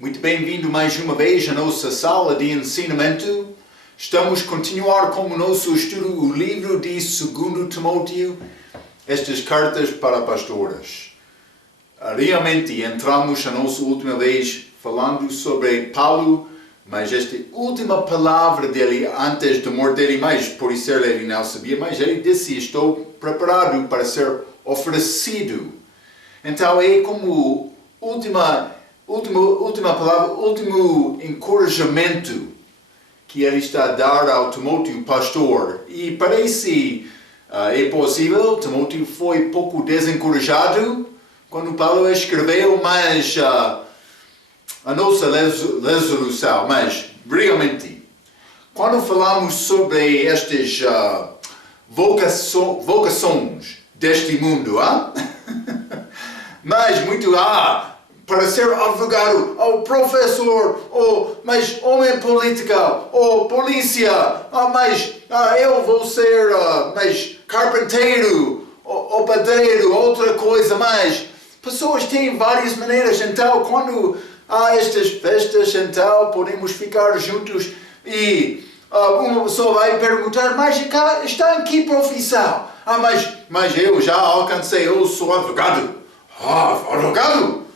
Muito bem-vindo mais uma vez à nossa sala de ensinamento. Estamos a continuar com o nosso estudo, o livro de 2 Timóteo, estas cartas para pastoras. Realmente entramos a nossa última vez falando sobre Paulo, mas esta última palavra dele antes da morte dele, mas por isso ele não sabia, mas ele disse: estou preparado para ser oferecido. Então é como última palavra, último encorajamento que ele está a dar ao Timóteo, pastor. E parece é possível, Timóteo foi pouco desencorajado quando Paulo escreveu, mas a nossa resolução, mas realmente, quando falamos sobre estas vocações deste mundo, mas muito, para ser advogado, ou professor, ou mas homem político, ou polícia, mas eu vou ser mas carpinteiro, ou padeiro, outra coisa, mas pessoas têm várias maneiras. Então quando há estas festas, então podemos ficar juntos e uma pessoa vai perguntar: mas está em que profissão? Mas eu já alcancei, eu sou advogado. Advogado?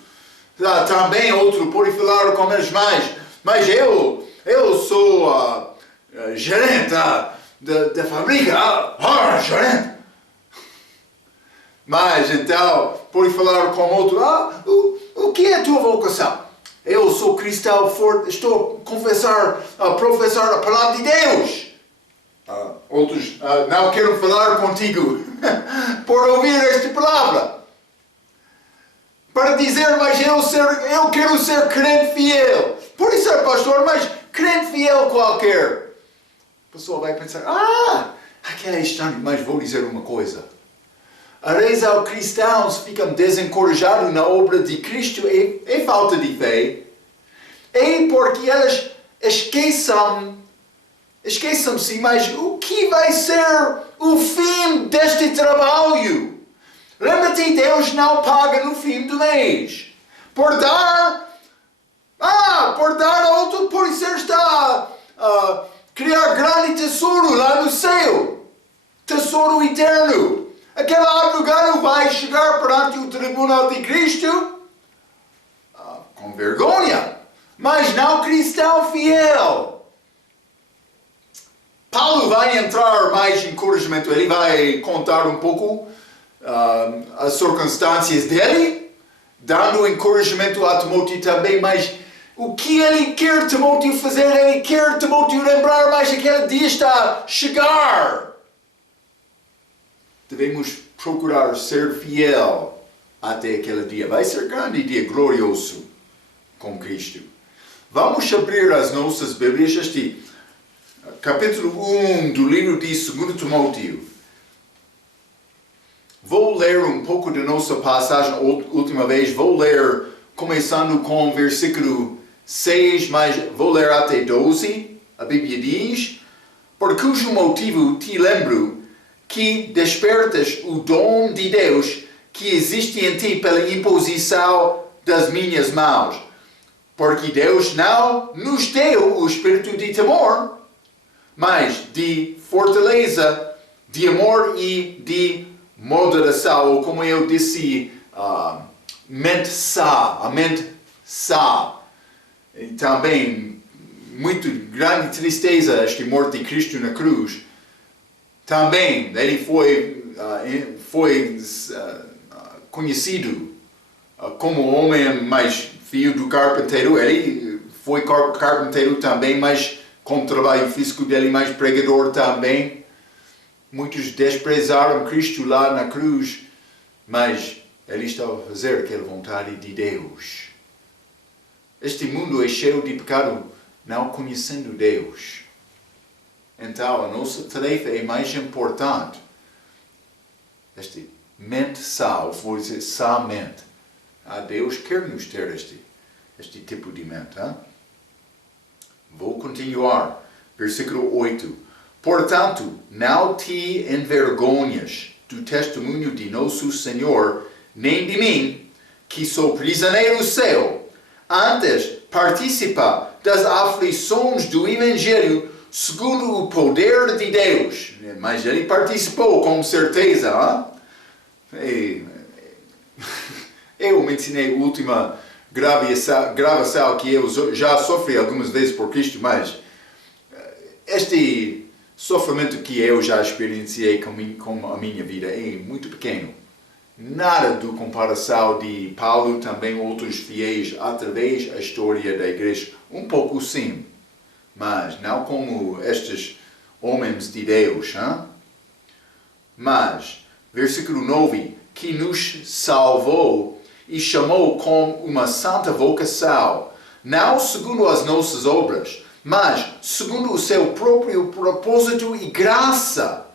Também outro pode falar com eles, mas eu sou gerente da fábrica. Gerente. Mas então pode falar com outro: o que é a tua vocação? Eu sou cristão forte, estou a professar a palavra de Deus. Outros não quero falar contigo por ouvir esta palavra. Para dizer: mas eu quero ser crente fiel. Por isso é pastor, mas crente fiel qualquer. A pessoa vai pensar: aquele é estranho, mas vou dizer uma coisa. Às vezes os cristãos ficam desencorajados na obra de Cristo é falta de fé. É porque eles esqueçam-se, mas o que vai ser o fim deste trabalho? Lembra-te, Deus não paga no fim do mês. Por dar a outro, por isso está a criar grande tesouro lá no céu. Tesouro eterno. Aquele advogado vai chegar perante o tribunal de Cristo com vergonha, mas não cristão fiel. Paulo vai entrar mais em encorajamento. Ele vai contar um pouco as circunstâncias dele, dando encorajamento a Timóteo também, mas o que ele quer Timóteo fazer? Ele quer Timóteo lembrar, mas aquele dia está a chegar. Devemos procurar ser fiel até aquele dia. Vai ser grande dia glorioso com Cristo. Vamos abrir as nossas Bíblias, este capítulo 1 do livro de 2 Timóteo. Vou ler um pouco da nossa passagem última vez. Vou ler começando com o versículo 6, mas vou ler até 12. A Bíblia diz: por cujo motivo te lembro que despertas o dom de Deus que existe em ti pela imposição das minhas mãos. Porque Deus não nos deu o espírito de temor, mas de fortaleza, de amor e de moderação, ou como eu disse, mente sã. E também, muito grande tristeza esta morte de Cristo na cruz. Também, ele foi conhecido como homem mais filho do carpinteiro. Ele foi carpinteiro também, mas com o trabalho físico dele, mais pregador também. Muitos desprezaram Cristo lá na cruz, mas ele estava a fazer aquela vontade de Deus. Este mundo é cheio de pecado, não conhecendo Deus. Então a nossa tarefa é mais importante. Este mente sã, ou vou dizer sãmente. Deus quer nos ter este tipo de mente. Vou continuar. Versículo 8. Portanto, não te envergonhas do testemunho de nosso Senhor, nem de mim, que sou prisioneiro seu. Antes, participa das aflições do Evangelho segundo o poder de Deus. Mas ele participou, com certeza. Eu mencionei a última gravação que eu já sofri algumas vezes por Cristo, mas este sofrimento que eu já experienciei com a minha vida é muito pequeno. Nada de comparação de Paulo, também outros fiéis, através da história da igreja. Um pouco sim, mas não como estes homens de Deus. Hein? Mas, versículo 9, que nos salvou e chamou com uma santa vocação, não segundo as nossas obras, mas segundo o seu próprio propósito e graça,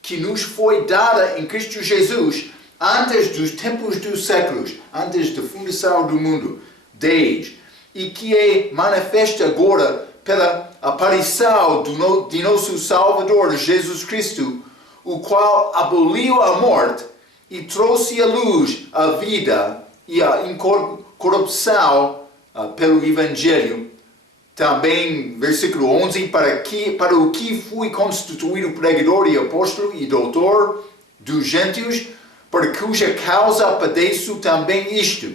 que nos foi dada em Cristo Jesus, antes dos tempos dos séculos, antes da fundação do mundo, desde, e que é manifesta agora pela aparição de nosso Salvador Jesus Cristo, o qual aboliu a morte e trouxe à luz a vida e a incorrupção pelo Evangelho. Também, versículo 11, para o que fui constituído pregador e apóstolo e doutor dos gentios, por cuja causa padeço também isto.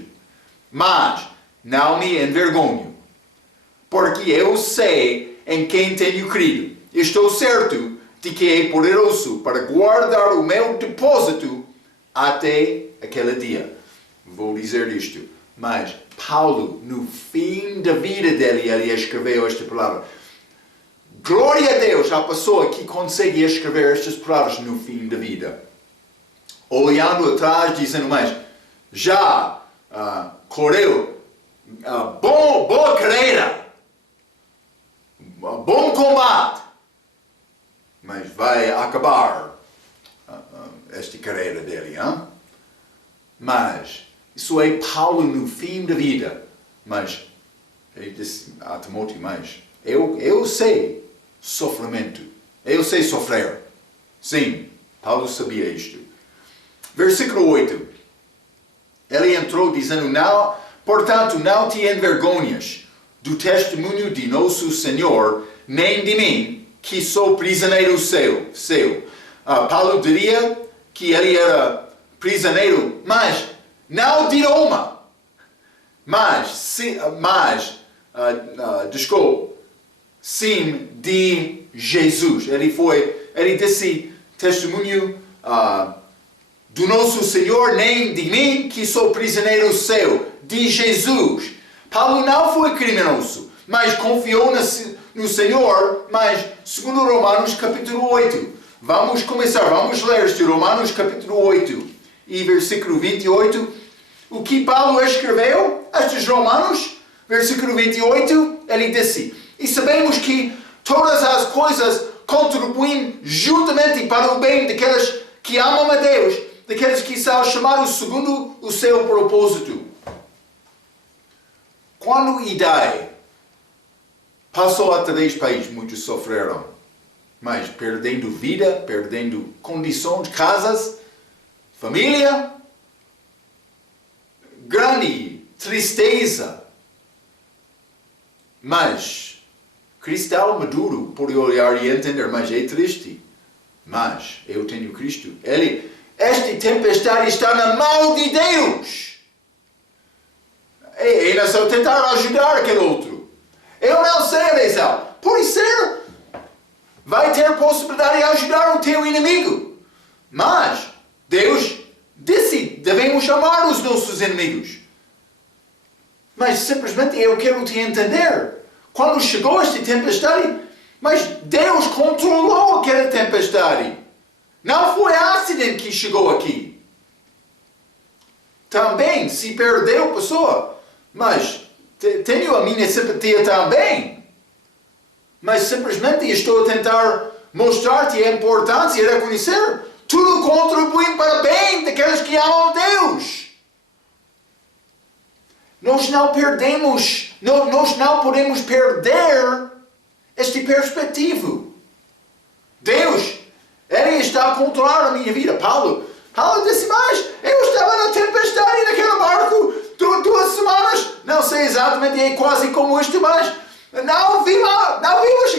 Mas não me envergonho, porque eu sei em quem tenho crido. Estou certo de que é poderoso para guardar o meu depósito até aquele dia. Vou dizer isto, mas Paulo, no fim da vida dele, ele escreveu esta palavra. Glória a Deus à pessoa que consegue escrever estas palavras no fim da vida. Olhando atrás, dizendo, mas já correu boa carreira, bom combate, mas vai acabar esta carreira dele. Hein? Mas isso é Paulo no fim da vida. Mas ele disse a Timóteo, mas eu sei sofrimento, eu sei sofrer. Sim, Paulo sabia isto. Versículo 8. Ele entrou dizendo, portanto, não te envergonhas do testemunho de nosso Senhor, nem de mim, que sou prisioneiro seu. Paulo diria que ele era prisioneiro, mas não de Roma, sim de Jesus. Ele disse testemunho do nosso Senhor, nem de mim, que sou prisioneiro seu, de Jesus. Paulo não foi criminoso, mas confiou no Senhor, mas segundo Romanos capítulo 8. Vamos ler este Romanos capítulo 8 e versículo 28. O que Paulo escreveu, estes Romanos, versículo 28, ele disse, e sabemos que todas as coisas contribuem juntamente para o bem daqueles que amam a Deus, daqueles que são chamados segundo o seu propósito. Quando a ideia passou através do país, muitos sofreram, mas perdendo vida, perdendo condições, casas, família, grande tristeza. Mas cristão maduro pode olhar e entender, mas é triste. Mas eu tenho Cristo. Esta tempestade está na mão de Deus. É não só tentar ajudar aquele outro. Eu não sei a razão. Pode ser. Vai ter possibilidade de ajudar o teu inimigo. Mas Deus disse, devemos amar os nossos inimigos. Mas simplesmente eu quero te entender. Quando chegou esta tempestade, mas Deus controlou aquela tempestade. Não foi acidente que chegou aqui. Também se perdeu a pessoa, mas tenho a minha simpatia também. Mas simplesmente estou a tentar mostrar-te a importância de reconhecer. Tudo contribui para o bem daqueles que amam a Deus. Nós não podemos perder este perspectiva. Deus, Ele está a controlar a minha vida. Paulo disse, mas eu estava na tempestade naquele barco 2 semanas. Não sei exatamente é quase como isto, mas não vimos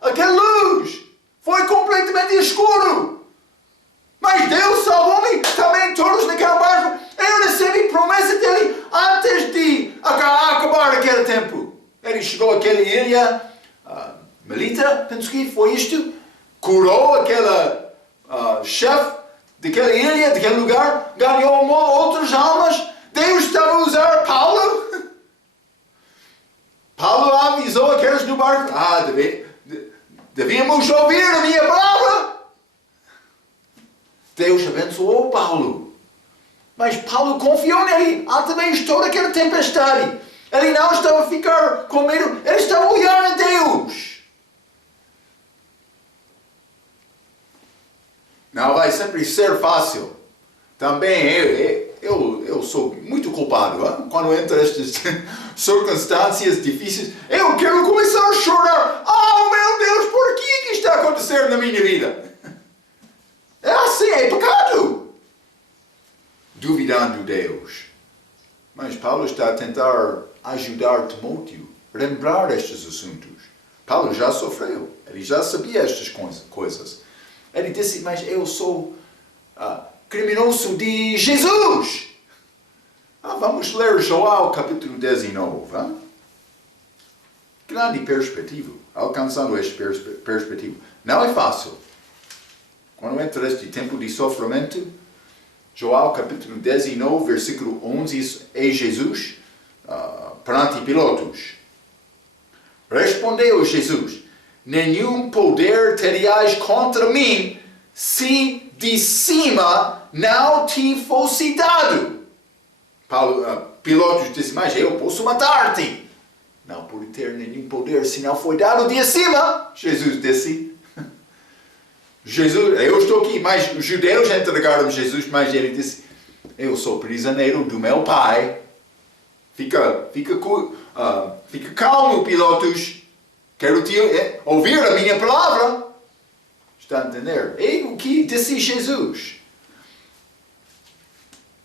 aquela luz. Foi completamente escuro. Mas Deus salvou-me também todos naquela barca. Eu recebi promessa dele antes de acabar aquele tempo. Ele chegou àquela ilha, Melita, penso que foi isto, curou aquela chefe daquela ilha, daquele lugar, ganhou outras almas. Deus estava a usar Paulo. Paulo avisou aqueles no barco, devíamos ouvir a minha palavra. Deus abençoou Paulo. Mas Paulo confiou nele através de toda aquela tempestade. Ele não estava a ficar com medo, ele estava a olhar a Deus. Não vai sempre ser fácil. Também eu sou muito culpado. Hein? Quando entra estas circunstâncias difíceis, eu quero começar a chorar. Oh meu Deus, por que está acontecendo na minha vida? É assim, é pecado. Duvidando de Deus. Mas Paulo está a tentar ajudar Timóteo a lembrar estes assuntos. Paulo já sofreu. Ele já sabia estas coisas. Ele disse, mas eu sou criminoso de Jesus. Vamos ler João capítulo 19. Grande perspectiva. Alcançando esta perspectiva. Não é fácil. Quando entra este tempo de sofrimento, João capítulo 19, versículo 11, é Jesus perante Pilatos. Respondeu Jesus, nenhum poder terias contra mim, se de cima não te fosse dado. Pilatos disse, mas eu posso matar-te. Não pode ter nenhum poder se não foi dado de cima. Jesus disse, eu estou aqui, mas os judeus entregaram Jesus, mas ele disse, eu sou prisioneiro do meu pai. Fica calmo, Pilatos. Quero te ouvir a minha palavra. Está a entender? É o que disse Jesus.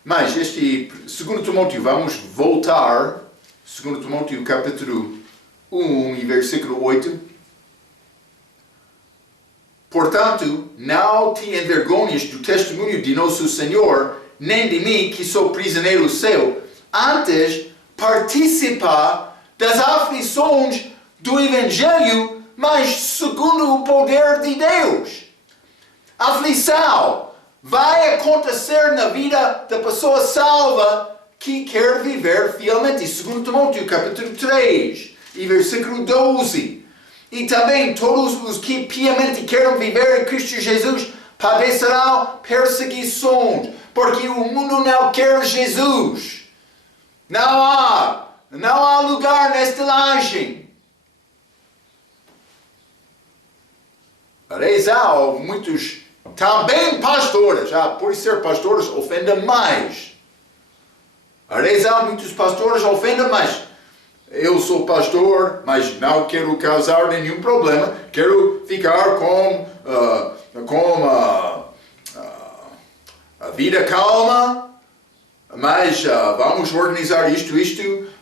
Mas este 2 Timóteo, vamos voltar. 2 Timóteo capítulo 1 e versículo 8. Portanto, não te envergonhes do testemunho de nosso Senhor, nem de mim, que sou prisioneiro seu. Antes, participa das aflições do Evangelho, mas segundo o poder de Deus. Aflição vai acontecer na vida da pessoa salva que quer viver fielmente. 2 Timóteo capítulo 3 e versículo 12. E também todos os que piamente querem viver em Cristo Jesus padecerão perseguições, porque o mundo não quer Jesus. Não há lugar nesta laje. Aliás, há muitos também pastores, por ser pastores ofendem mais. Aliás, há muitos pastores ofendem mais. Eu sou pastor, mas não quero causar nenhum problema. Quero ficar com a vida calma. Mas vamos organizar isto.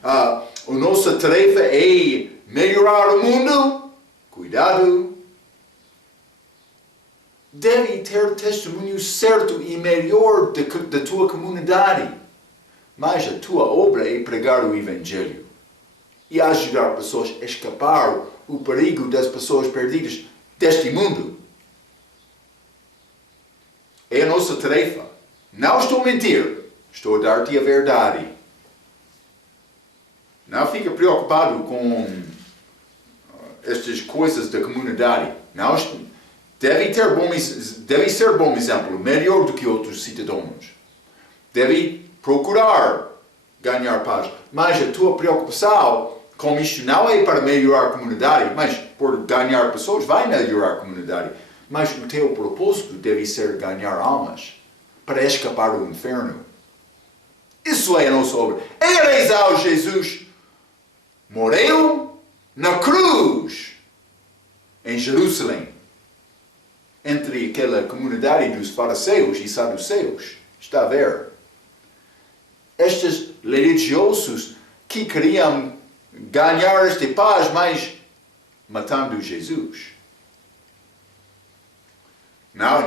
A nossa tarefa é melhorar o mundo. Cuidado. Deve ter testemunho certo e melhor da tua comunidade. Mas a tua obra é pregar o Evangelho. E ajudar pessoas a escapar o perigo das pessoas perdidas deste mundo. É a nossa tarefa. Não estou a mentir. Estou a dar-te a verdade. Não fica preocupado com estas coisas da comunidade. Não, deve ser bom exemplo. Melhor do que outros cidadãos. Deve procurar ganhar paz. Mas a tua preocupação com isto não é para melhorar a comunidade, mas por ganhar pessoas, vai melhorar a comunidade. Mas o teu propósito deve ser ganhar almas para escapar do inferno. Isso é a nossa obra. Eis Jesus morreu na cruz em Jerusalém, entre aquela comunidade dos fariseus e saduceus. Está a ver? Estes religiosos que queriam ganhar esta paz, mas matando Jesus. Não,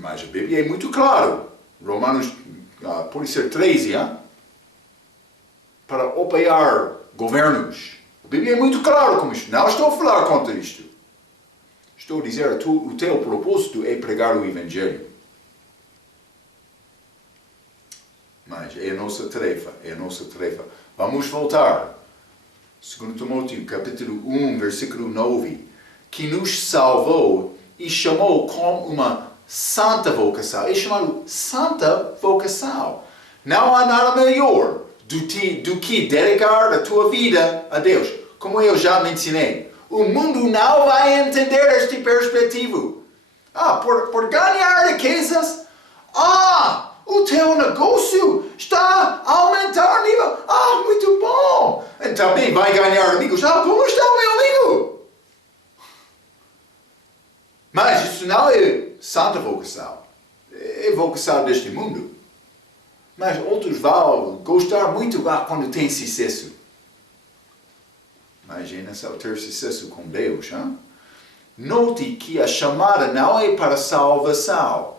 mas a Bíblia é muito claro. Romanos, pode ser 13, para apoiar governos. A Bíblia é muito clara com isto. Não estou a falar contra isto. Estou a dizer, o teu propósito é pregar o Evangelho. Mas é a nossa tarefa, Vamos voltar. 2 Timóteo, capítulo 1, versículo 9. Que nos salvou e chamou com uma santa vocação. É chamado santa vocação. Não há nada melhor do que dedicar a tua vida a Deus. Como eu já mencionei, o mundo não vai entender este perspectiva. Por ganhar riquezas, o teu negócio está a aumentar o nível. Muito bom. E também vai ganhar amigos. Como está o meu amigo? Mas isso não é santa vocação. É vocação deste mundo. Mas outros vão gostar muito quando tem sucesso. Mas é necessário ter sucesso com Deus. Note que a chamada não é para salvação.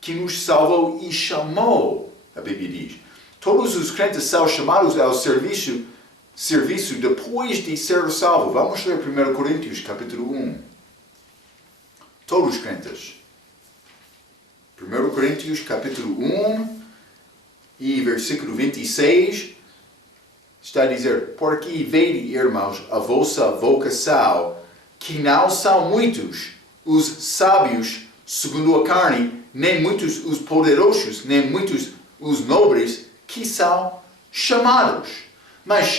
Que nos salvou e chamou, a Bíblia diz. Todos os crentes são chamados ao serviço depois de ser salvo. Vamos ler 1 Coríntios, capítulo 1. Todos os crentes. 1 Coríntios, capítulo 1, e versículo 26, está a dizer, porque vede, irmãos, a vossa vocação, que não são muitos os sábios segundo a carne, nem muitos os poderosos, nem muitos os nobres, que são chamados. Mas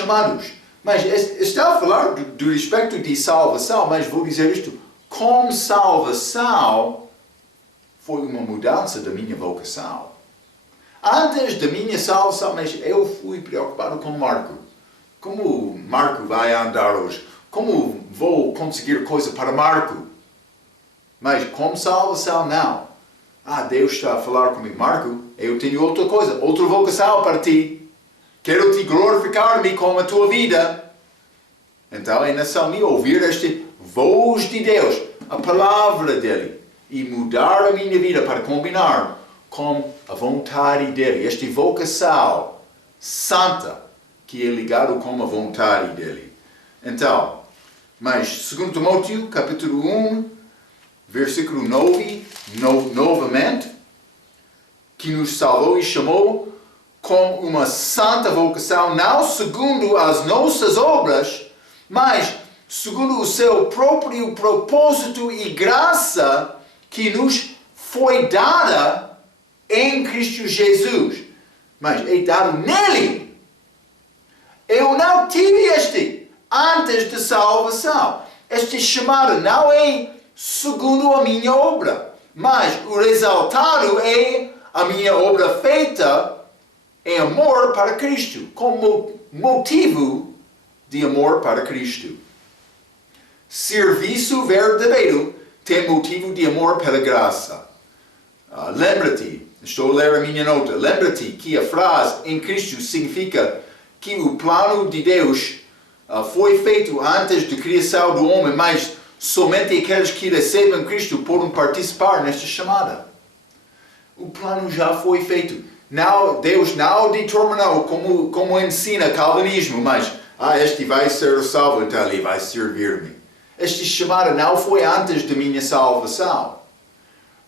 está a falar do respeito de salvação, mas vou dizer isto, com salvação, foi uma mudança da minha vocação. Antes da minha salvação, mas eu fui preocupado com Marco. Como Marco vai andar hoje? Como vou conseguir coisa para Marco? Mas com salvação, não. Deus está a falar comigo. Marco, eu tenho outra coisa, outra vocação para ti. Quero te glorificar-me com a tua vida. Então é necessário me ouvir esta voz de Deus, a palavra dele, e mudar a minha vida para combinar com a vontade dele. Esta vocação santa que é ligado com a vontade dele. Então, mas 2 Timóteo, capítulo 1, versículo 9, novamente, que nos salvou e chamou com uma santa vocação, não segundo as nossas obras, mas segundo o seu próprio propósito e graça que nos foi dada em Cristo Jesus. Mas é dado nele. Eu não tive este antes da salvação. Esta chamada não é segundo a minha obra, mas o resultado é a minha obra feita em amor para Cristo, como motivo de amor para Cristo. Serviço verdadeiro tem motivo de amor pela graça. Lembra-te, estou a ler a minha nota, lembra-te que a frase em Cristo significa que o plano de Deus foi feito antes da criação do homem, mas somente aqueles que recebem Cristo podem participar nesta chamada. O plano já foi feito. Deus não determinou como ensina Calvinismo, mas este vai ser salvo, então ele vai servir-me. Esta chamada não foi antes da minha salvação.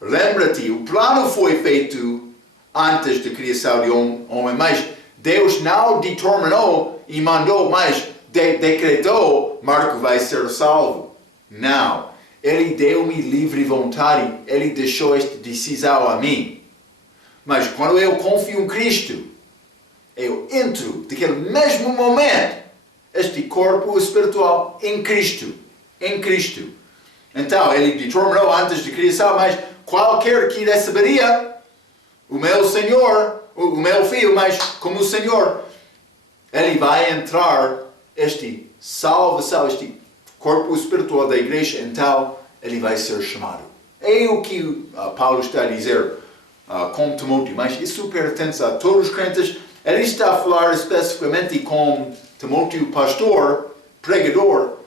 Lembra-te, o plano foi feito antes da criação do homem, mas Deus não determinou e mandou, mas decretou, Marco vai ser salvo. Não. Ele deu-me livre vontade, ele deixou esta decisão a mim. Mas quando eu confio em Cristo, eu entro naquele mesmo momento, este corpo espiritual em Cristo. Em Cristo. Então, ele determinou antes da criação, mas qualquer que receberia o meu Senhor, o meu Filho, mas como o Senhor, ele vai entrar este salvação, este corpo espiritual da igreja, então ele vai ser chamado. É o que Paulo está a dizer com Timóteo, mas isso pertence a todos os crentes ele está a falar especificamente com Timóteo, pastor, pregador,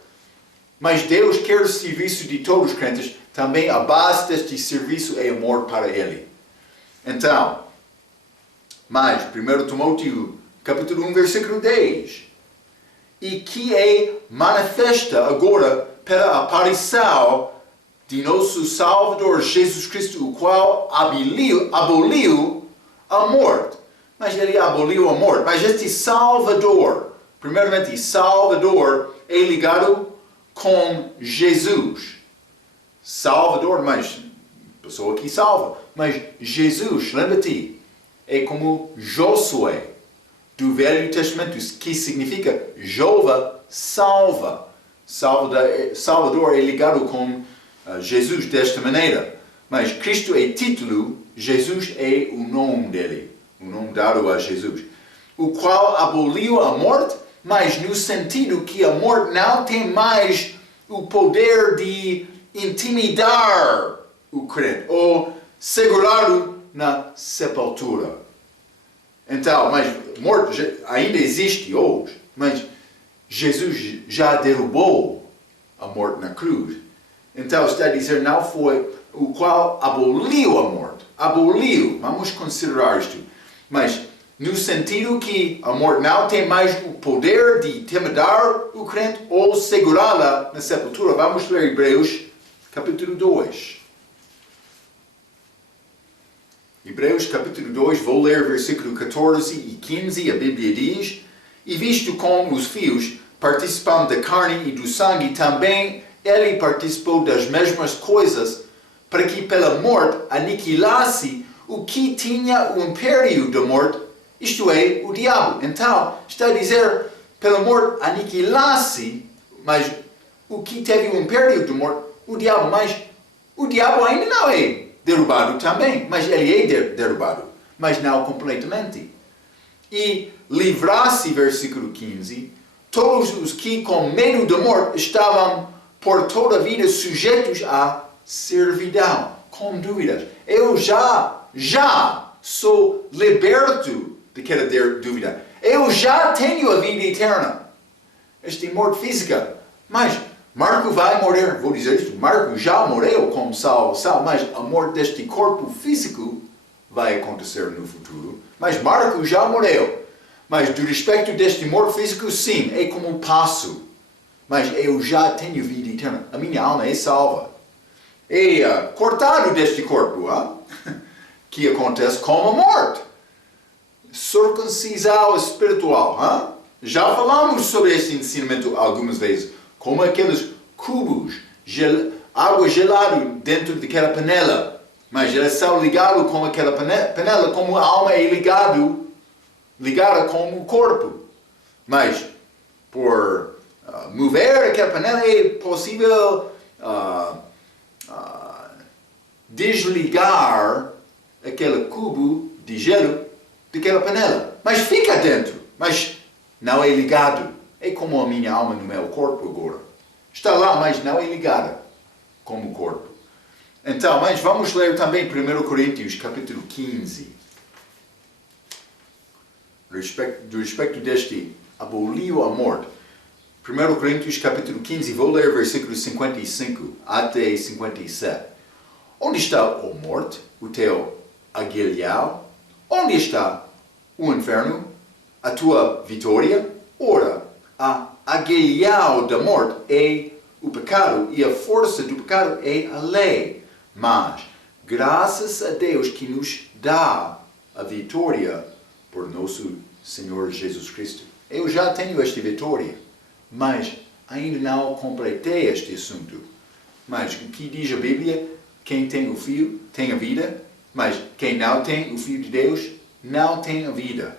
mas Deus quer o serviço de todos os crentes, também a base deste serviço é amor para Ele. Então, mas 1 Timóteo, capítulo 1, versículo 10, e que é manifesta agora pela aparição de nosso Salvador Jesus Cristo, o qual aboliu a morte. Mas ele aboliu a morte. Mas este Salvador, primeiramente, Salvador é ligado com Jesus. Salvador, mas pessoa que salva. Mas Jesus, lembra-te, é como Josué do Velho Testamento, que significa Jeová salva. Salvador é ligado com Jesus desta maneira. Mas Cristo é título, Jesus é o nome dele, o nome dado a Jesus. O qual aboliu a morte, mas no sentido que a morte não tem mais o poder de intimidar o crente ou segurá-lo na sepultura. Então, mas morte ainda existe hoje, mas Jesus já derrubou a morte na cruz. Então está a dizer, não foi o qual aboliu a morte. Aboliu, vamos considerar isto. Mas no sentido que a morte não tem mais o poder de intimidar o crente ou segurá-la na sepultura. Vamos ler Hebreus capítulo 2. Hebreus capítulo 2, vou ler versículo 14 e 15, a Bíblia diz, e visto como os filhos participam da carne e do sangue, também ele participou das mesmas coisas, para que pela morte aniquilasse o que tinha o império da morte, isto é, o diabo. Então, está a dizer, pela morte aniquilasse, mas o que teve o império da morte, o diabo, mas o diabo ainda não é derrubado também, mas ele é derrubado, mas não completamente. E livrasse, versículo 15, todos os que com medo da morte estavam por toda a vida sujeitos à servidão, com dúvidas. Eu já sou liberto daquela dúvida. Eu já tenho a vida eterna. Esta é morte física. Mas Marco vai morrer, vou dizer isto, Marco já morreu como Saulo, mas a morte deste corpo físico vai acontecer no futuro. Mas Marco já morreu. Mas do respeito deste morto físico, sim, é como um passo. Mas eu já tenho vida eterna. A minha alma é salva. É cortado deste corpo, que acontece com a morte. Circuncisão espiritual. Já falamos sobre esse ensinamento algumas vezes. Como aqueles cubos, água gelada dentro daquela panela. Mas eles são ligados com aquela panela, como a alma é ligada com o corpo. Mas, por mover aquela panela, é possível desligar aquele cubo de gelo daquela panela. Mas fica dentro, mas não é ligado. É como a minha alma no meu corpo agora. Está lá, mas não é ligada como o corpo. Então, mas vamos ler também 1 Coríntios, capítulo 15. Do respeito deste aboliu a morte. 1 Coríntios, capítulo 15, vou ler versículos 55 até 57. Onde está a morte, o teu aguilhão? Onde está o inferno, a tua vitória? Ora, a aguilhão da morte é o pecado e a força do pecado é a lei. Mas, graças a Deus que nos dá a vitória por nosso Senhor Jesus Cristo. Eu já tenho esta vitória, mas ainda não completei este assunto. Mas o que diz a Bíblia? Quem tem o Filho tem a vida, mas quem não tem o Filho de Deus não tem a vida.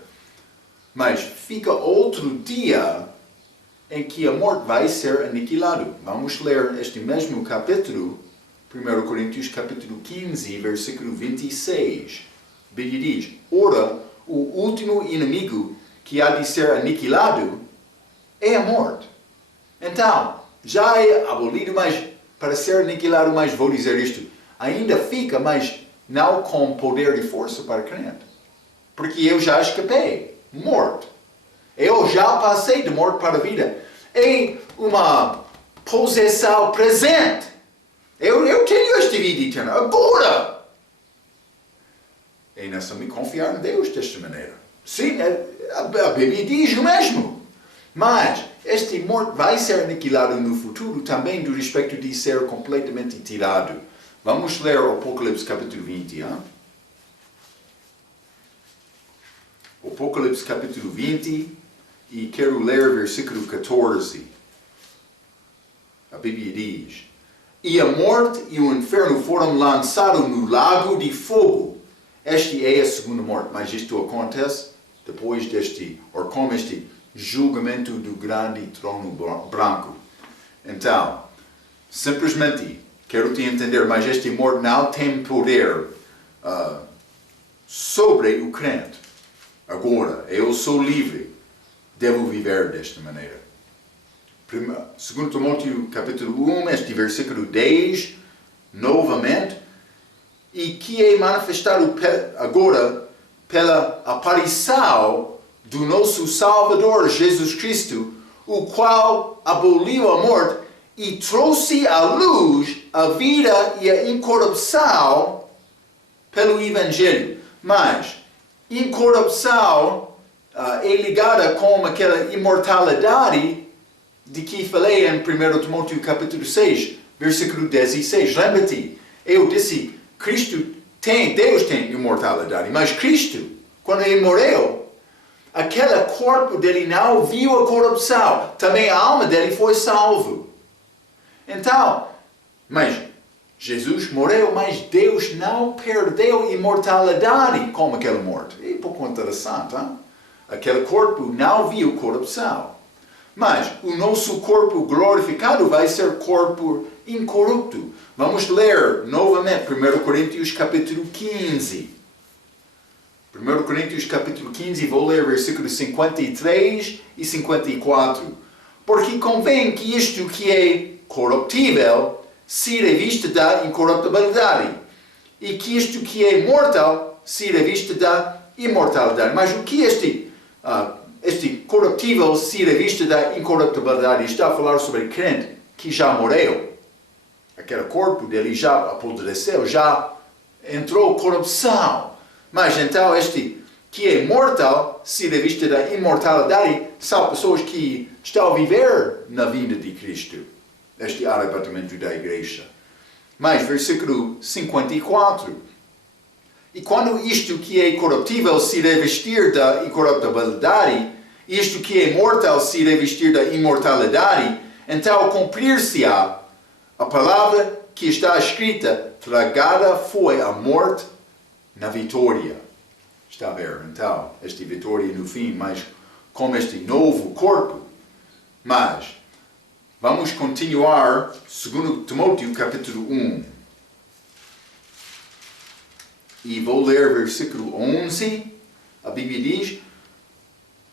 Mas fica outro dia em que a morte vai ser aniquilada. Vamos ler este mesmo capítulo, 1 Coríntios capítulo 15, versículo 26. A Bíblia diz, ora, o último inimigo que há de ser aniquilado é a morte. Então, já é abolido, mas para ser aniquilado, mas vou dizer isto, ainda fica, mas não com poder e força para crente. Porque eu já escapei. morte. Eu já passei de morte para a vida. É uma possessão presente. Eu tenho esta vida eterna agora. É necessário confiar em Deus desta maneira. Sim, a Bíblia diz o mesmo. Mas esta morte vai ser aniquilada no futuro também do respeito de ser completamente tirado. Vamos ler o Apocalipse capítulo 20. Hein? Apocalipse capítulo 20 e quero ler versículo 14. A Bíblia diz: E a morte e o inferno foram lançados no lago de fogo. Esta é a segunda morte, mas isto acontece depois deste, ou com este julgamento do grande trono branco. Então, simplesmente, quero te entender, mas esta morte não tem poder sobre o crente. Agora, eu sou livre, devo viver desta maneira. 2 Timóteo capítulo 1, este versículo 10, novamente, e que é manifestado agora pela aparição do nosso Salvador Jesus Cristo, o qual aboliu a morte e trouxe à luz a vida e a incorrupção pelo Evangelho. Mas incorrupção é ligada com aquela imortalidade de que falei em 1 Timóteo capítulo 6, versículo 16. Lembra-te, eu disse, Deus tem imortalidade, mas Cristo, quando ele morreu, aquele corpo dele não viu a corrupção, também a alma dele foi salvo. Então, mas Jesus morreu, mas Deus não perdeu imortalidade com aquela morte. É um pouco interessante, hein? Aquele corpo não viu corrupção. Mas o nosso corpo glorificado vai ser corpo incorrupto. Vamos ler novamente 1 Coríntios capítulo 15. 1 Coríntios capítulo 15, vou ler versículos 53 e 54. Porque convém que isto que é corruptível se revista da incorruptibilidade, e que isto que é mortal se revista da imortalidade. Mas o que este corruptível se revista da incorruptibilidade? Está a falar sobre crente que já morreu. Aquele corpo dele já apodreceu, já entrou corrupção. Mas então este que é mortal se revista da imortalidade são pessoas que estão a viver na vinda de Cristo. Este arrebatamento da igreja. Mas versículo 54. E quando isto que é corruptível se revestir da incorruptibilidade, isto que é mortal se revestir da imortalidade, então cumprir-se-á a palavra que está escrita: tragada foi a morte na vitória. Está a ver? Então, esta vitória no fim, mas com este novo corpo. Mas vamos continuar, 2 Timóteo capítulo 1. E vou ler versículo 11. A Bíblia diz: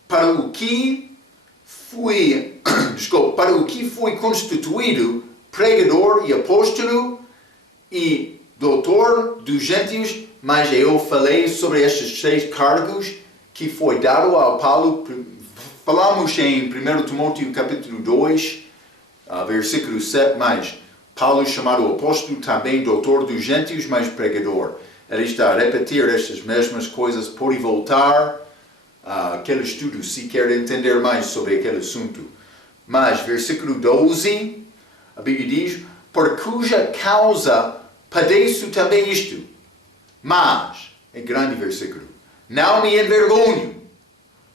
para o que fui constituído pregador e apóstolo e doutor dos gentios, mas eu falei sobre estes 6 cargos que foi dado ao Paulo. Falamos em 1 Timóteo capítulo 2, versículo 7, mas Paulo chamado apóstolo, também doutor dos gentios, mas pregador. Ele está a repetir estas mesmas coisas, pode voltar àquele estudo se quer entender mais sobre aquele assunto. Mas, versículo 12, a Bíblia diz: por cuja causa padeço também isto. Mas, é grande versículo, não me envergonho,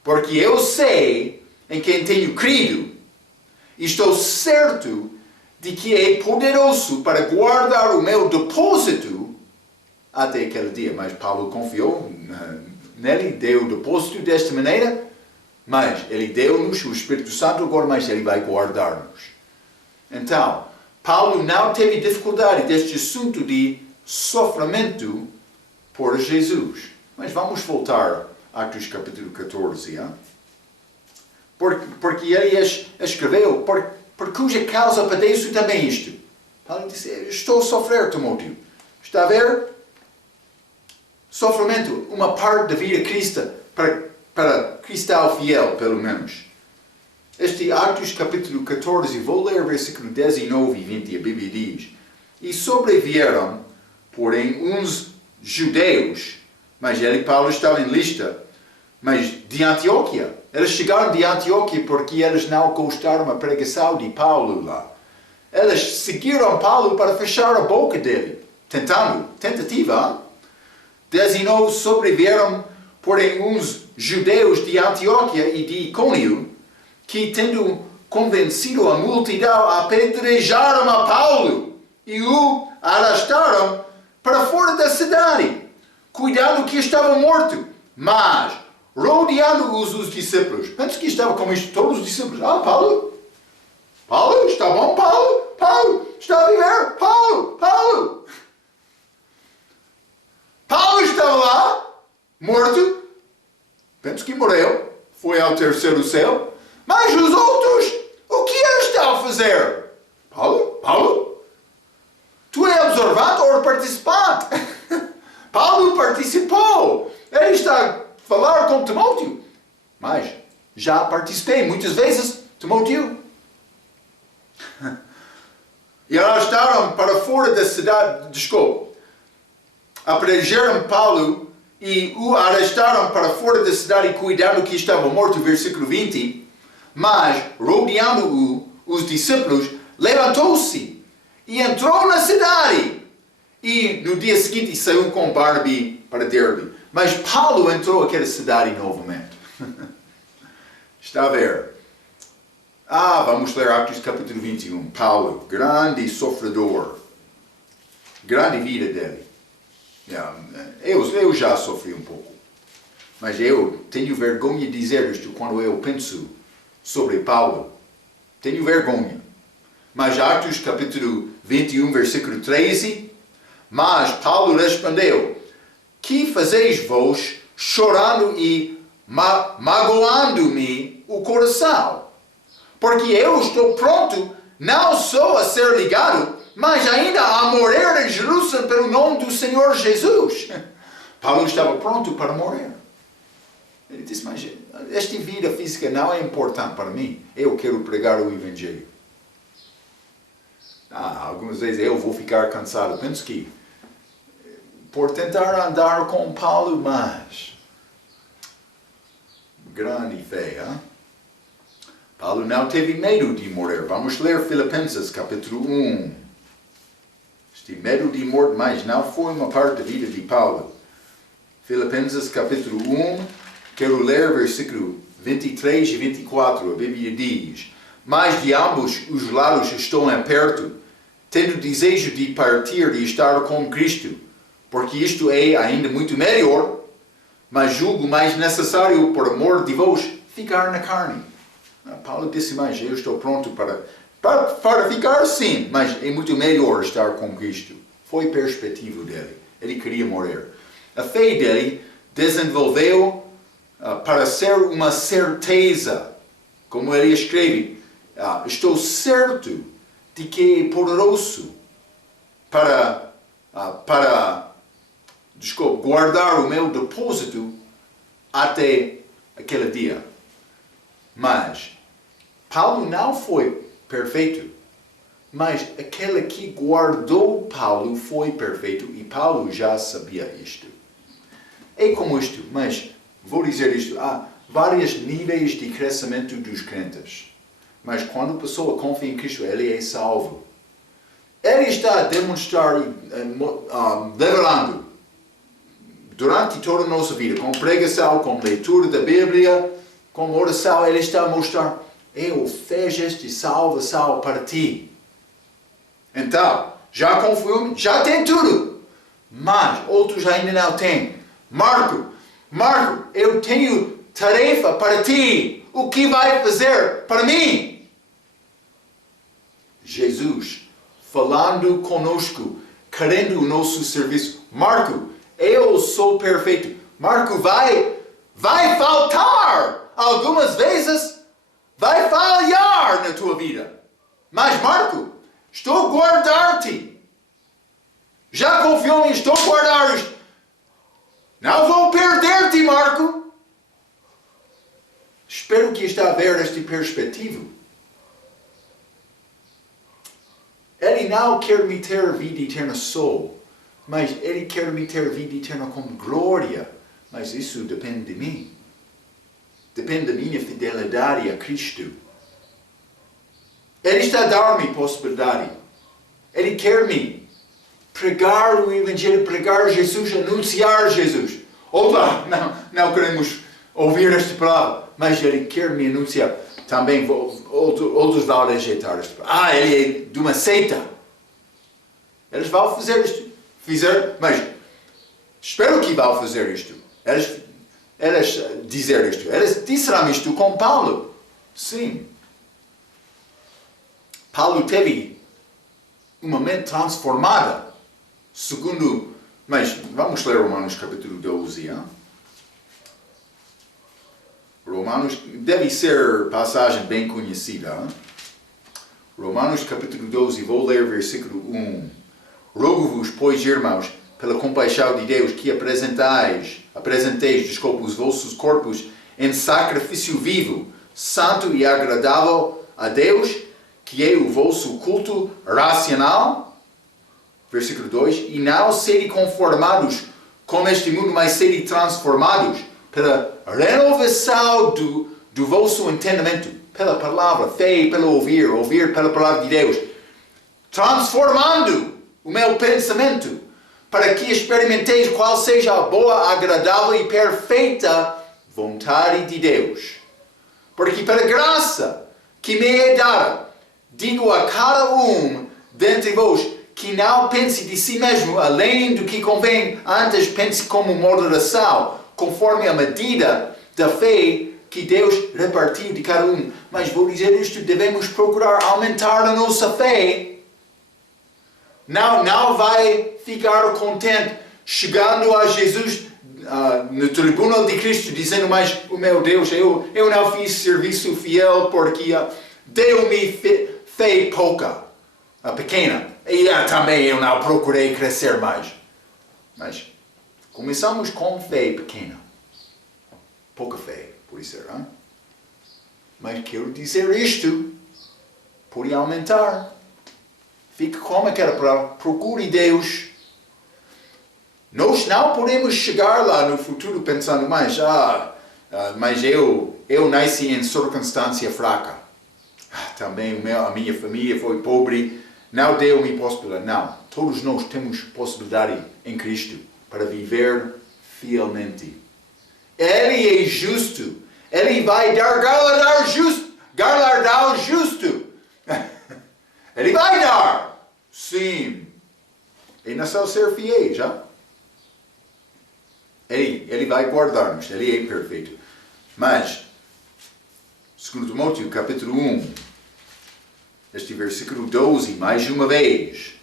porque eu sei em quem tenho crido, e estou certo de que é poderoso para guardar o meu depósito até aquele dia. Mas Paulo confiou nele, deu o depósito desta maneira, mas ele deu-nos o Espírito Santo agora, mas ele vai guardar-nos. Então, Paulo não teve dificuldade deste assunto de sofrimento por Jesus. Mas vamos voltar a Atos capítulo 14. Hein? Porque ele escreveu: por cuja causa padeço também isto. Paulo disse: estou a sofrer, Timóteo. Está a ver? Sofrimento, uma parte da vida cristã. para cristão fiel, pelo menos. Este Atos capítulo 14, vou ler versículo 19 e 20, a Bíblia diz: E sobrevieram, porém, uns judeus, mas ele, Paulo, estava em lista, mas de Antioquia. Eles chegaram de Antioquia porque eles não gostaram da pregação de Paulo lá. Eles seguiram Paulo para fechar a boca dele, tentativa. 19, sobrevieram, porém, uns judeus de Antioquia e de Icônio, que, tendo convencido a multidão, apedrejaram a Paulo e o arrastaram para fora da cidade, cuidando que estava morto. Mas, rodeando-os os discípulos, penso que estava com isto todos os discípulos. Paulo, está bom, Paulo, está a viver, Paulo. Paulo estava lá, morto, penso que morreu, foi ao terceiro céu, mas os outros, o que eles estavam a fazer? Paulo, tu és observante ou participante? Paulo participou, ele está a falar com Timóteo, mas já participei muitas vezes, Timóteo. E arrastaram para fora da cidade, apedrejaram Paulo e o arrastaram para fora da cidade, cuidando que estava morto, versículo 20. Mas, rodeando-o, os discípulos, levantou-se e entrou na cidade. E no dia seguinte saiu com Barnabé para Derbe. Mas Paulo entrou naquela cidade novamente. Está a ver? Vamos ler Atos capítulo 21. Paulo, grande sofredor. Grande vida dele. Eu já sofri um pouco. Mas eu tenho vergonha de dizer isto quando eu penso sobre Paulo. Tenho vergonha. Mas Atos capítulo 21, versículo 13. Mas Paulo respondeu: Que fazeis vós chorando e magoando-me o coração? Porque eu estou pronto não só a ser ligado, mas ainda a morrer em Jerusalém pelo nome do Senhor Jesus. Paulo estava pronto para morrer. Ele disse: mas esta vida física não é importante para mim. Eu quero pregar o Evangelho. Algumas vezes eu vou ficar cansado. Penso que por tentar andar com Paulo, mas grande fé, hein? Paulo não teve medo de morrer. Vamos ler Filipenses capítulo 1. Este medo de morte, mas não foi uma parte da vida de Paulo. Filipenses capítulo 1, quero ler versículo 23 e 24. A Bíblia diz: Mas de ambos os lados estou em perto, tendo desejo de partir e estar com Cristo, porque isto é ainda muito melhor, mas julgo mais necessário, por amor de vós, ficar na carne. Paulo disse: mas eu estou pronto para ficar sim, mas é muito melhor estar com Cristo. Foi a perspectiva dele. Ele queria morrer. A fé dele desenvolveu para ser uma certeza. Como ele escreve: estou certo de que é poderoso para guardar o meu depósito até aquele dia. Mas Paulo não foi perfeito, mas aquele que guardou Paulo foi perfeito, e Paulo já sabia isto. É como isto, mas vou dizer isto: há vários níveis de crescimento dos crentes, mas quando a pessoa confia em Cristo, ele é salvo. Ele está a demonstrar, revelando, durante toda a nossa vida, com pregação, com leitura da Bíblia, com oração, ele está a mostrar: eu fiz esta salvação para ti. Então, já confiou, já tem tudo, mas outros ainda não têm. Marco, eu tenho tarefa para ti. O que vai fazer para mim? Jesus falando conosco, querendo o nosso serviço. Marco, eu sou perfeito. Marco, vai faltar algumas vezes, vai falhar na tua vida. Mas Marco, estou a guardar-te. Já confiou em mim, estou a guardar-te. Não vou perder-te, Marco. Espero que está a ver esta perspectiva. Ele não quer me ter vida eterna só, mas Ele quer me ter vida eterna com glória. Mas isso depende de mim. Depende da minha fidelidade a Cristo. Ele está a dar-me possibilidade. Ele quer me pregar o Evangelho, pregar Jesus, anunciar Jesus. Opa, não queremos ouvir esta palavra, mas Ele quer me anunciar. Também outros vão rejeitar esta palavra. Ele é de uma seita. Eles vão fazer isto. Mas espero que vão fazer isto. Eles dizer isto. Eles disseram isto com Paulo. Sim. Paulo teve uma mente transformada. Segundo... Mas vamos ler Romanos capítulo 12. Hein? Romanos deve ser passagem bem conhecida. Hein? Romanos capítulo 12, vou ler versículo 1. Rogo-vos, pois, irmãos, pela compaixão de Deus, que apresenteis os vossos corpos em sacrifício vivo, santo e agradável a Deus, que é o vosso culto racional. Versículo 2. E não serem conformados com este mundo, mas serem transformados pela renovação do vosso entendimento, pela palavra, fé, pelo ouvir pela palavra de Deus, transformando o meu pensamento, para que experimenteis qual seja a boa, agradável e perfeita vontade de Deus. Porque pela graça que me é dada, digo a cada dentre vós, que não pense de si mesmo além do que convém, antes pense como moderação, conforme a medida da fé que Deus repartiu de cada um. Mas vou dizer isto, devemos procurar aumentar a nossa fé. Não vai ficar contente chegando a Jesus no tribunal de Cristo, dizendo, mas, oh meu Deus, eu não fiz serviço fiel porque deu-me fé pouca, pequena. E também eu não procurei crescer mais. Mas começamos com fé pequena. Pouca fé, por isso, hein? Mas quero dizer isto, pode aumentar. Fique como quer para procure Deus. Nós não podemos chegar lá no futuro pensando, mas eu nasci em circunstância fraca. Também a minha família foi pobre, não deu-me possibilidade. Não, todos nós temos possibilidade em Cristo para viver fielmente. Ele é justo. Ele vai dar galardão justo. Ele vai dar. Sim. É necessário ser fiel, já? Ele vai guardar-nos. Ele é perfeito. Mas, 2 Timóteo, capítulo 1, este versículo 12, mais uma vez.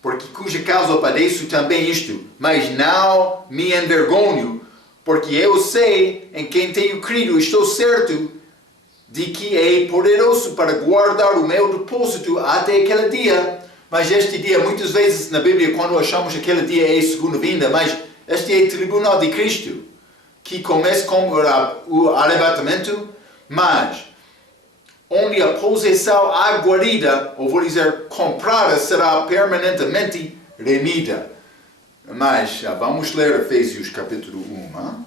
Porque cuja causa padeço também isto, mas não me envergonho, porque eu sei em quem tenho crido, estou certo de que é poderoso para guardar o meu depósito até aquele dia. Mas este dia, muitas vezes na Bíblia, quando achamos aquele dia é a segunda vinda, mas este é o tribunal de Cristo, que começa com o arrebatamento, mas onde a possessão aguardida, ou vou dizer comprada, será permanentemente remida. Mas vamos ler Efésios capítulo 1.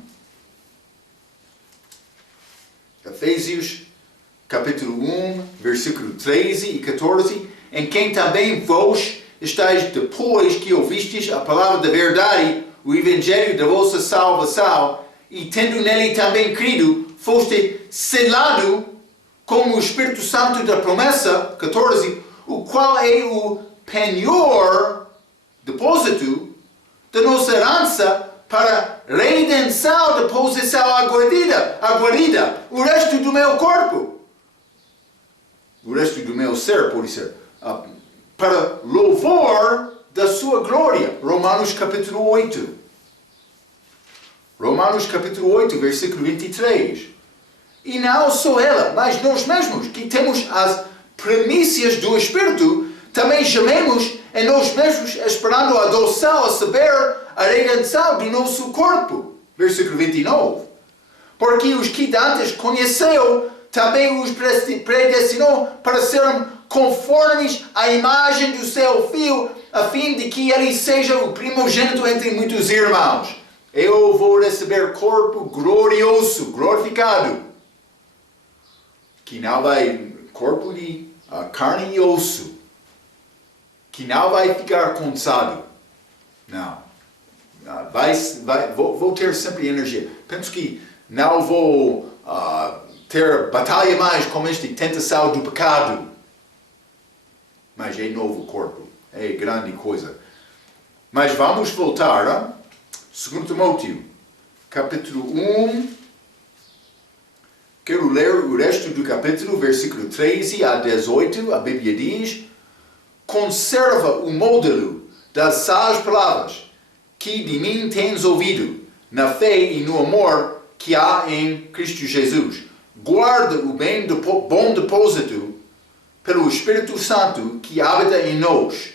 Efésios capítulo 1, versículo 13 e 14. Em quem também vós estáis depois que ouvistes a palavra da verdade, o evangelho da vossa salvação, e tendo nele também crido, foste selado com o Espírito Santo da promessa, 14, o qual é o penhor, depósito, da nossa herança para redenção da possessão aguardida, o resto do meu corpo, o resto do meu ser, pode ser, para louvor da sua glória. Romanos capítulo 8. Romanos capítulo 8, versículo 23. E não só ela, mas nós mesmos, que temos as primícias do Espírito, também gememos em nós mesmos, esperando a adoção, a saber, a redenção do nosso corpo. Versículo 29. Porque os que antes conheceu, também os predestinou para serem conformes à imagem do seu Filho, a fim de que ele seja o primogênito entre muitos irmãos. Eu vou receber corpo glorioso, glorificado, que não vai, corpo de carne e osso, que não vai ficar cansado. Não. Vou ter sempre energia. Penso que não vou ter batalha mais com esta tentação do pecado. Mas é novo corpo. É grande coisa. Mas vamos voltar a 2 Timóteo, capítulo 1. Quero ler o resto do capítulo, versículo 13 a 18. A Bíblia diz: conserva o modelo das sãs palavras que de mim tens ouvido, na fé e no amor que há em Cristo Jesus. Guarda o bom depósito pelo Espírito Santo que habita em nós.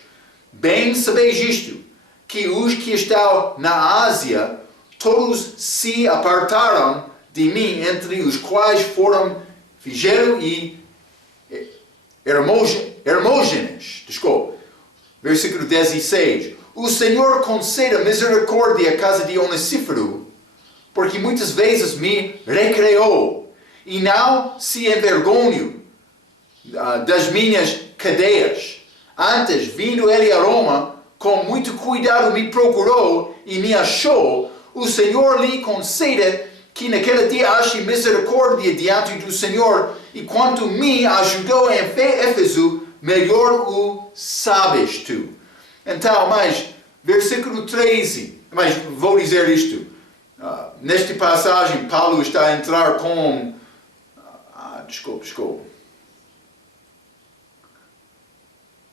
Bem sabeis isto, que os que estão na Ásia, todos se apartaram de mim, entre os quais foram Figelo e Hermógenes. Versículo 16. O Senhor conceda misericórdia à casa de Onesíforo, porque muitas vezes me recreou, e não se envergonho das minhas cadeias. Antes, vindo ele a Roma, com muito cuidado me procurou e me achou. O Senhor lhe conceda que naquele dia ache misericórdia diante do Senhor, e quanto me ajudou em Éfeso, melhor o sabes tu. Então, mas, versículo 13, mas vou dizer isto. Nesta passagem, Paulo está a entrar com...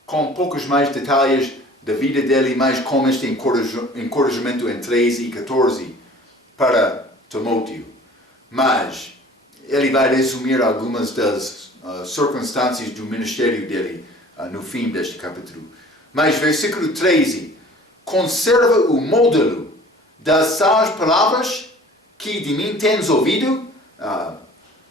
com poucos mais detalhes da vida dele, mas com este encorajamento em 13 e 14 para Timóteo. Mas ele vai resumir algumas das circunstâncias do ministério dele no fim deste capítulo. Mas versículo 13, conserva o modelo das sãs palavras que de mim tens ouvido,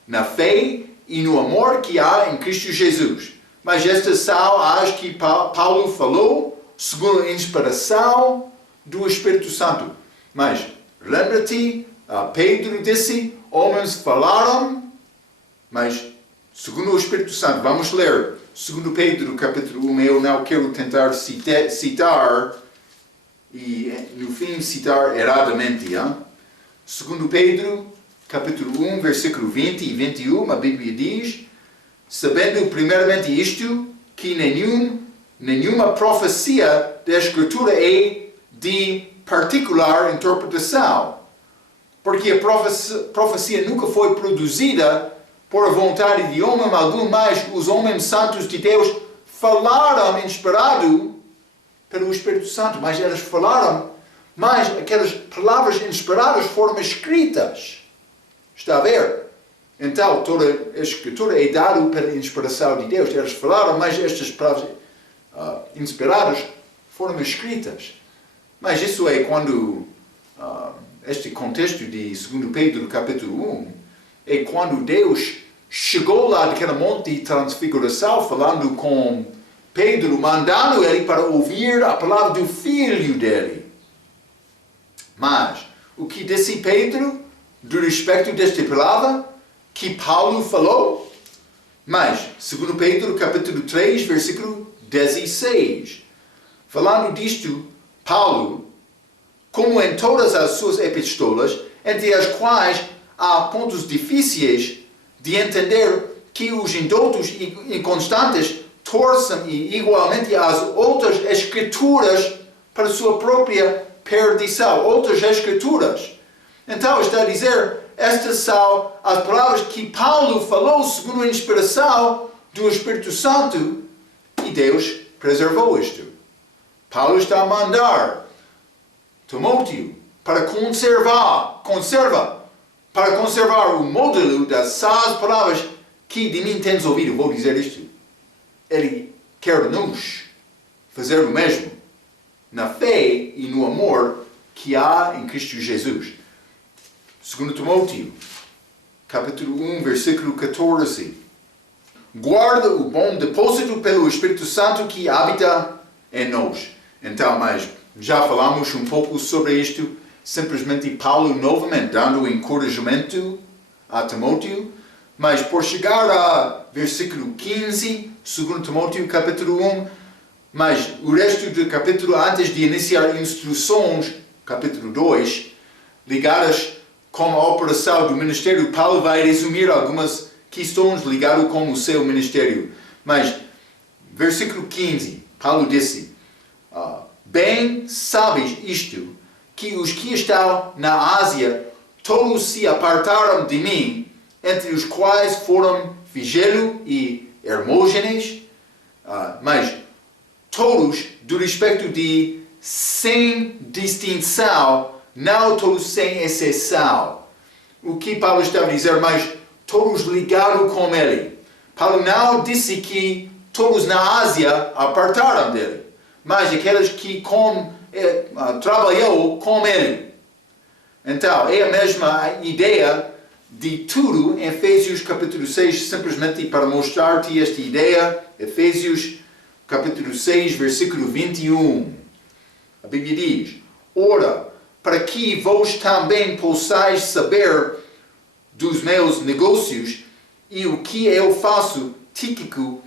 na fé e no amor que há em Cristo Jesus. Mas estas são as que Paulo falou, segundo a inspiração do Espírito Santo. Mas lembra-te, Pedro disse, homens falaram, mas segundo o Espírito Santo. Vamos ler 2 Pedro capítulo 1. Eu não quero tentar citar e no fim citar erradamente. 2 Pedro capítulo 1, versículo 20 e 21, a Bíblia diz: sabendo primeiramente isto, que nenhuma profecia da Escritura é de particular interpretação, porque a profecia nunca foi produzida por vontade de homem algum, mas os homens santos de Deus falaram inspirado pelo Espírito Santo. Mas eles falaram, mas aquelas palavras inspiradas foram escritas. Está a ver? Então, toda a Escritura é dada pela inspiração de Deus. Eles falaram, mas estas palavras inspiradas foram escritas. Mas isso é quando, este contexto de 2 Pedro capítulo 1, é quando Deus chegou lá daquele monte de transfiguração, falando com Pedro, mandando ele para ouvir a palavra do filho dele. Mas, o que disse Pedro do respeito desta palavra que Paulo falou? Mas, 2 Pedro capítulo 3, versículo 16. Falando disto, Paulo, como em todas as suas epístolas, entre as quais há pontos difíceis de entender, que os indoutos e inconstantes torçam igualmente as outras escrituras para sua própria perdição. Outras escrituras. Então está a dizer, estas são as palavras que Paulo falou segundo a inspiração do Espírito Santo, e Deus preservou isto. Paulo está a mandar Timóteo para conservar o modelo das sãs palavras que de mim tens ouvido. Vou dizer isto. Ele quer nos fazer o mesmo na fé e no amor que há em Cristo Jesus. 2 Timóteo, capítulo 1, versículo 14. Guarda o bom depósito pelo Espírito Santo que habita em nós. Então, mas já falamos um pouco sobre isto. Simplesmente Paulo novamente dando encorajamento a Timóteo. Mas por chegar a versículo 15, 2 Timóteo capítulo 1, mas o resto do capítulo, antes de iniciar instruções, capítulo 2, ligadas com a operação do ministério, Paulo vai resumir algumas questões ligadas com o seu ministério. Mas, versículo 15, Paulo disse, bem sabes isto, que os que estão na Ásia, todos se apartaram de mim, entre os quais foram Figelo e Hermógenes, mas todos, do respeito de sem distinção, não todos sem exceção. O que Paulo estava a dizer, mas todos ligaram com ele. Paulo não disse que todos na Ásia apartaram dele, mas aqueles que trabalhou com ele. Então, é a mesma ideia de tudo em Efésios capítulo 6, simplesmente para mostrar-te esta ideia. Efésios capítulo 6, versículo 21. A Bíblia diz, ora, para que vós também possais saber dos meus negócios e o que eu faço, Tíquico,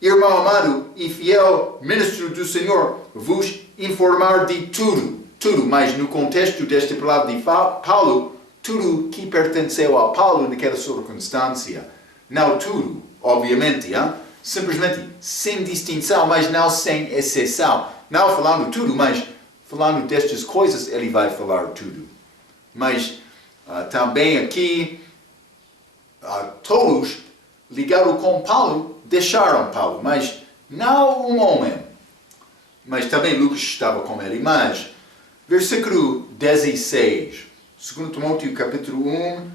irmão amado e fiel ministro do Senhor, vos informar de tudo, mas no contexto desta palavra de Paulo, tudo que pertenceu a Paulo naquela circunstância. Não tudo, obviamente, simplesmente sem distinção, mas não sem exceção. Não falando tudo, mas falando destas coisas, ele vai falar tudo. Mas também aqui, todos ligaram com Paulo, deixaram Paulo, mas não um homem. Mas também Lucas estava com ele. Mas, versículo 16, 2 Timóteo capítulo 1,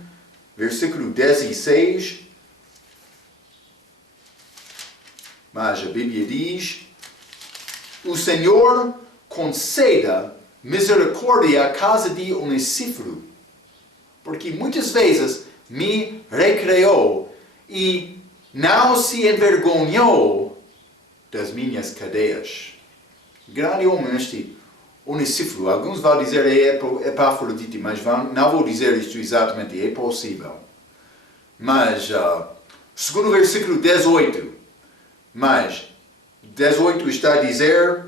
versículo 16, mas a Bíblia diz, o Senhor conceda misericórdia à casa de Onesíforo, porque muitas vezes me recreou e não se envergonhou das minhas cadeias. Grande homem este Onesíforo. Alguns vão dizer é Epafrodite, mas não vou dizer isto exatamente, é possível. Mas, segundo o versículo 18, mas 18 está a dizer,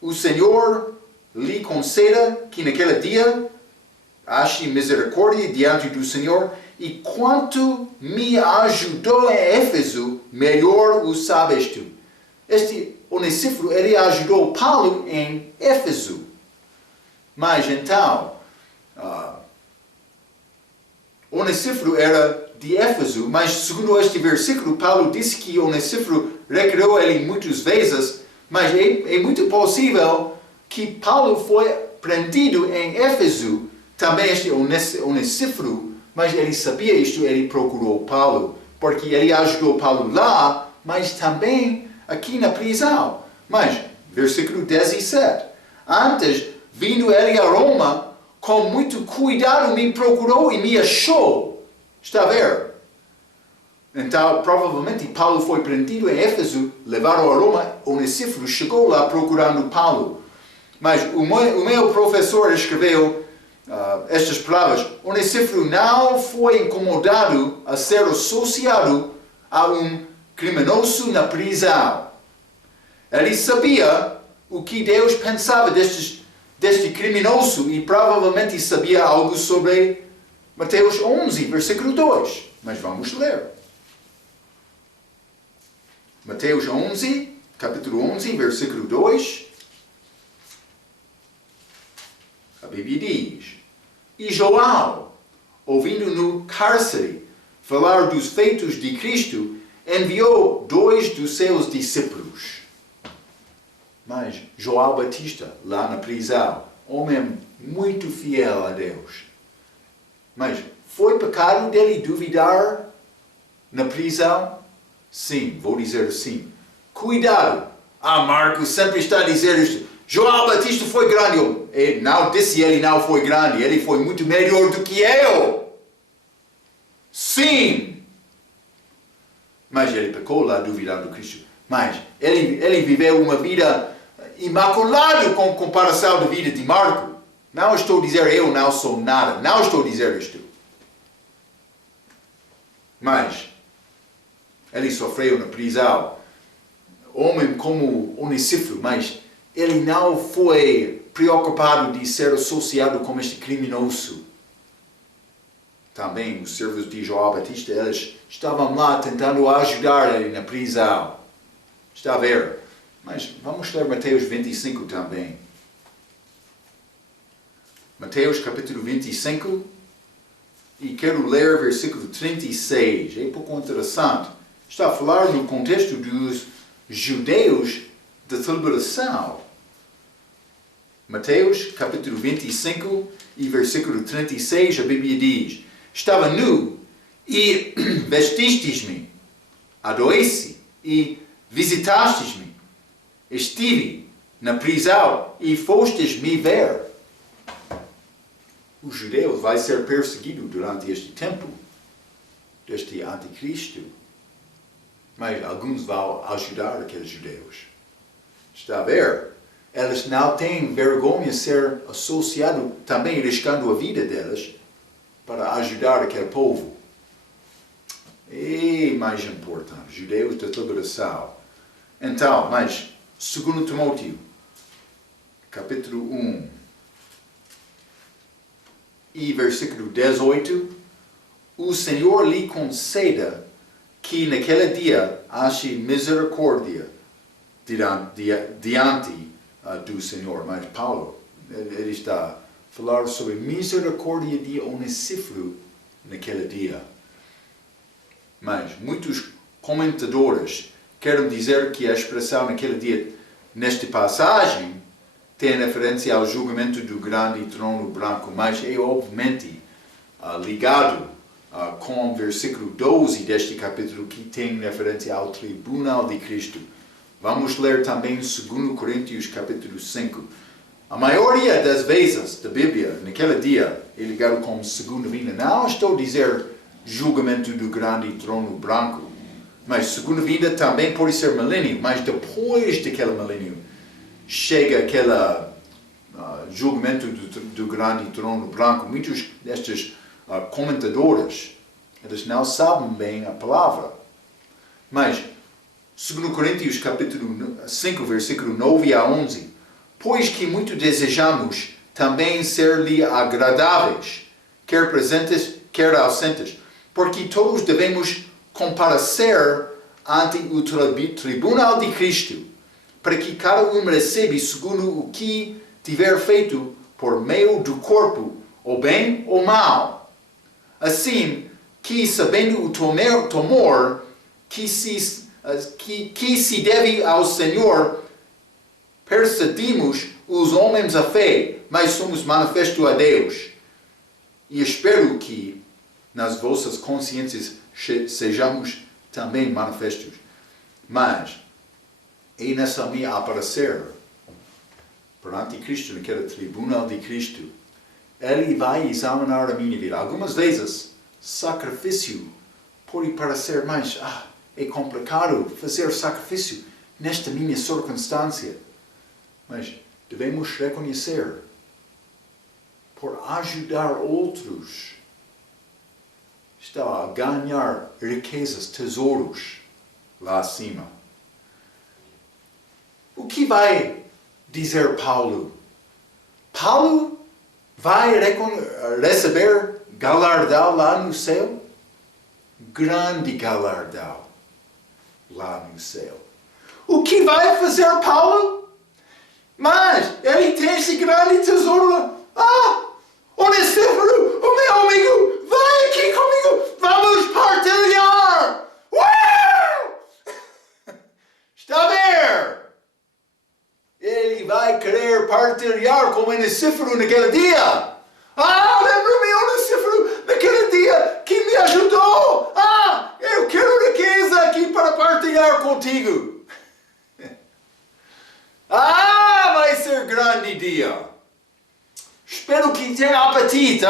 o Senhor lhe conceda que naquele dia ache misericórdia diante do Senhor, e quanto me ajudou em Éfeso, melhor o sabes tu. Este Onesíforo, ele ajudou Paulo em Éfeso. Mas então, Onesíforo era de Éfeso, mas segundo este versículo, Paulo disse que Onesíforo recreou ele muitas vezes, mas é muito possível que Paulo foi prendido em Éfeso, também este Onesíforo, mas ele sabia isto, ele procurou Paulo, porque ele ajudou Paulo lá, mas também aqui na prisão. Mas, versículo 17, antes, vindo ele a Roma, com muito cuidado me procurou e me achou. Está a ver? Então, provavelmente, Paulo foi prendido em Éfeso, levado a Roma, Onesíforo chegou lá procurando Paulo. Mas o meu professor escreveu estas palavras, Onesíforo não foi incomodado a ser associado a um criminoso na prisão. Ele sabia o que Deus pensava deste criminoso e provavelmente sabia algo sobre Mateus 11, versículo 2. Mas vamos ler. Mateus 11, capítulo 11, versículo 2. A Bíblia diz, e João, ouvindo no cárcere falar dos feitos de Cristo, enviou 2 dos seus discípulos. Mas João Batista, lá na prisão, homem muito fiel a Deus. Mas foi pecado dele duvidar na prisão? Sim, vou dizer assim. Cuidado! Marcos sempre está a dizer isto. João Batista foi grande. Não disse ele não foi grande. Ele foi muito melhor do que eu. Sim! Mas ele pecou lá duvidando do Cristo. Mas ele viveu uma vida imaculada com comparação da vida de Marco. Não estou a dizer eu não sou nada. Não estou a dizer isto. Mas ele sofreu na prisão. Homem como Onesíforo, mas ele não foi preocupado de ser associado com este criminoso. Também os servos de João Batista, eles estavam lá tentando ajudar ele na prisão. Está a ver? Mas vamos ler Mateus 25 também. Mateus capítulo 25. E quero ler versículo 36. É um pouco interessante. Está a falar no contexto dos judeus da celebração. Mateus capítulo 25 e versículo 36, a Bíblia diz: Estava nu e vestistes-me, adoeci e visitastes-me, estive na prisão e fostes-me ver. Os judeus vai ser perseguido durante este tempo, deste anticristo. Mas alguns vão ajudar aqueles judeus. Está a ver? Eles não têm vergonha de ser associados, também arriscando a vida deles, para ajudar aquele povo. E mais importante, judeus da liberação. Então, mas, 2 Timóteo, capítulo 1, e versículo 18, o Senhor lhe conceda que naquele dia ache misericórdia diante do Senhor. Mas Paulo, ele está a falar sobre misericórdia de Onesíforo naquele dia. Mas muitos comentadores querem dizer que a expressão naquele dia, nesta passagem, tem referência ao julgamento do grande trono branco, mas é obviamente ligado com o versículo 12 deste capítulo, que tem referência ao tribunal de Cristo. Vamos ler também 2 Coríntios capítulo 5. A maioria das vezes da Bíblia, naquele dia, é ligado com a segunda vinda. Não estou a dizer julgamento do grande trono branco, mas segunda vinda também pode ser milênio, mas depois daquele milênio, chega aquele julgamento do grande trono branco. Muitos destes comentadores, eles não sabem bem a palavra. Mas, 2 Coríntios capítulo 5, versículo 9 a 11, pois que muito desejamos também ser-lhe agradáveis, quer presentes, quer ausentes, porque todos devemos comparecer ante o tribunal de Cristo, para que cada um receba segundo o que tiver feito por meio do corpo, ou bem ou mal. Assim, que sabendo o temor que se deve ao Senhor, perseguimos os homens a fé, mas somos manifesto a Deus. E espero que nas vossas consciências sejamos também manifestos. Mas, e nessa minha aparecer perante Cristo, naquele tribunal de Cristo, Ele vai examinar a minha vida. Algumas vezes, sacrifício pode parecer mais, é complicado fazer sacrifício nesta minha circunstância. Mas devemos reconhecer, por ajudar outros, está a ganhar riquezas, tesouros lá acima. O que vai dizer Paulo? Paulo vai receber galardão lá no céu? Grande galardão lá no céu. O que vai fazer Paulo? Mas ele tem esse grande tesouro lá. Onesíforo, o meu amigo, vai aqui comigo, vamos partilhar! Está a ver? Ele vai querer partilhar com Onesíforo naquele dia. Lembra-me, Onesíforo, naquele dia que me ajudou. Eu quero riqueza aqui para partilhar contigo. Vai ser grande dia. Espero que tenha apetite,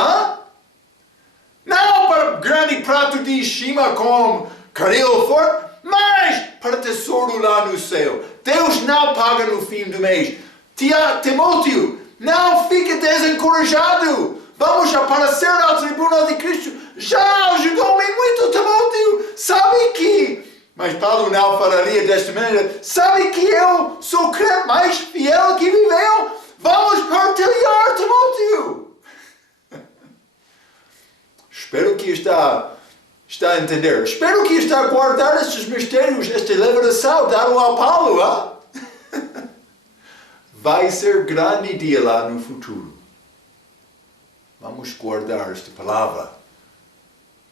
Não para grande prato de cima com caril forte, mas para tesouro lá no céu. Deus não paga no fim do mês. Timóteo, não fique desencorajado. Vamos aparecer ao tribunal de Cristo. Já ajudou-me muito, Timóteo. Sabe que... Mas Paulo não falaria desta maneira. Sabe que eu sou o crente mais fiel que viveu? Vamos partilhar, Timóteo. Espero que está a entender. Espero que está a guardar estes mistérios, esta revelação dado a Paulo. Hein? Vai ser grande dia lá no futuro. Vamos guardar esta palavra.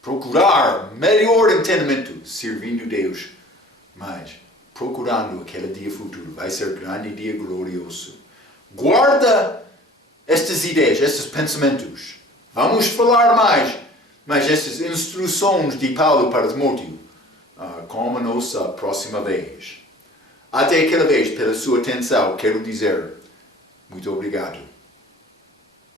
Procurar melhor entendimento, servindo Deus. Mas procurando aquele dia futuro. Vai ser grande dia glorioso. Guarda estas ideias, estes pensamentos. Vamos falar mais. Mas essas instruções de Paulo para Timóteo, como a nossa próxima vez. Até aquela vez, pela sua atenção, quero dizer muito obrigado.